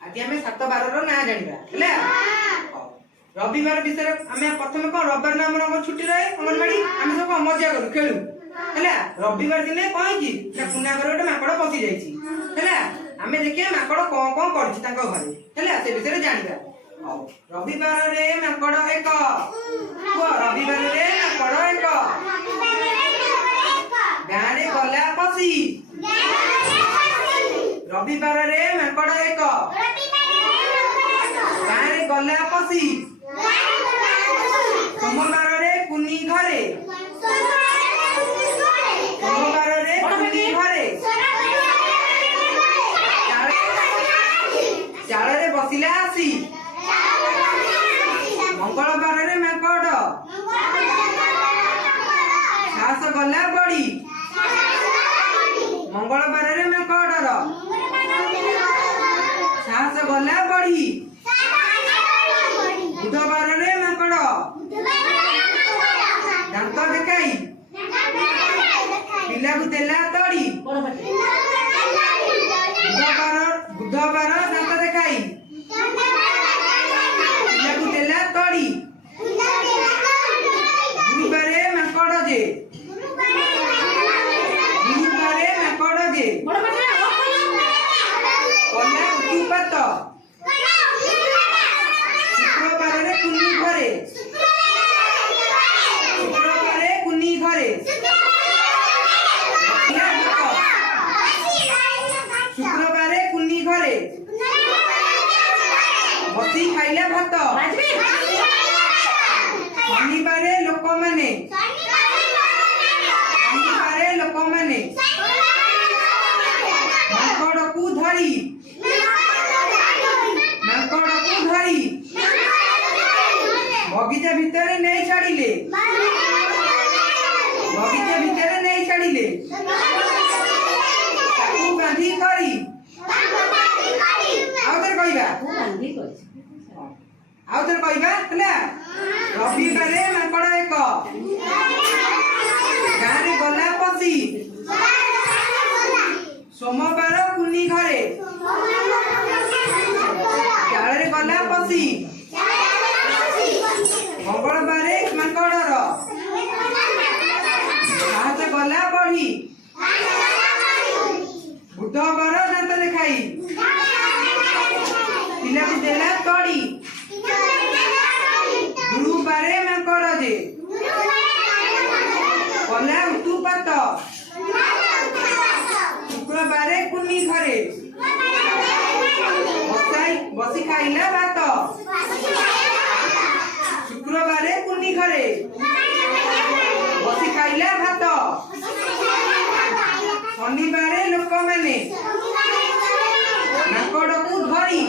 आज आम 7 12 ना जाना रविवार विषय आम प्रथम कौन रविवार ना आम छुट्टी रहे अंगनवाड़ी आम सब मजा करूँ खेलू है रविवार दिन कौन कुना घर गोटे माकड़ पशि जाइए आम देखिए माकड़ कौन कौन करे है से विषय जाना रविवार रे माकड़ एक रविवार रे माकड़ एक गाँव रे गला पशि रविवार रे माकड़ एक गाँव रे गला पशि सोमवार रे कुनी घरे सोमवार रे कुनी घरे चाल रे बसिला आसी मंगलवार रे माकड़ साहस गला बड़ी मंगलवार रे माकड़ साहस गला बड़ी बुधवार रे माकड़ दांत देखाई पिला को देला तड़ी बुधवार दांत देखाई पिला को देला तड़ी गुरुवार माकड़ जे कला उत्पात शुक्रवार रे कुनी घरे शुक्रवार कुनी घरे शुक्रवार कुनी घरे बसी खाइला भात शनिवार लोक माने माकड़ को धरी बगीचा भितर नहीं छाड़िले बांधी करी आउथर कहबा रविवार माकड़ एक गाँव रे गला पशि सोमवार कुनी घरे चाल रे गला पशि मंगलवार माकड़ साहस गला बढ़ी बुधवार दांत देखाई पिला को देला तड़ी गुरुवार माकड़ जे कला उत्पात शुक्रवार कुनी घरे बसी खाइला भात शुक्रवार कुनी घरे बसी खाइला भात शनिवार लोक माने माकड़ को धरी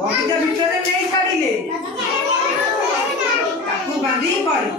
बगीचा भितर नहीं छाड़िले बांधी करी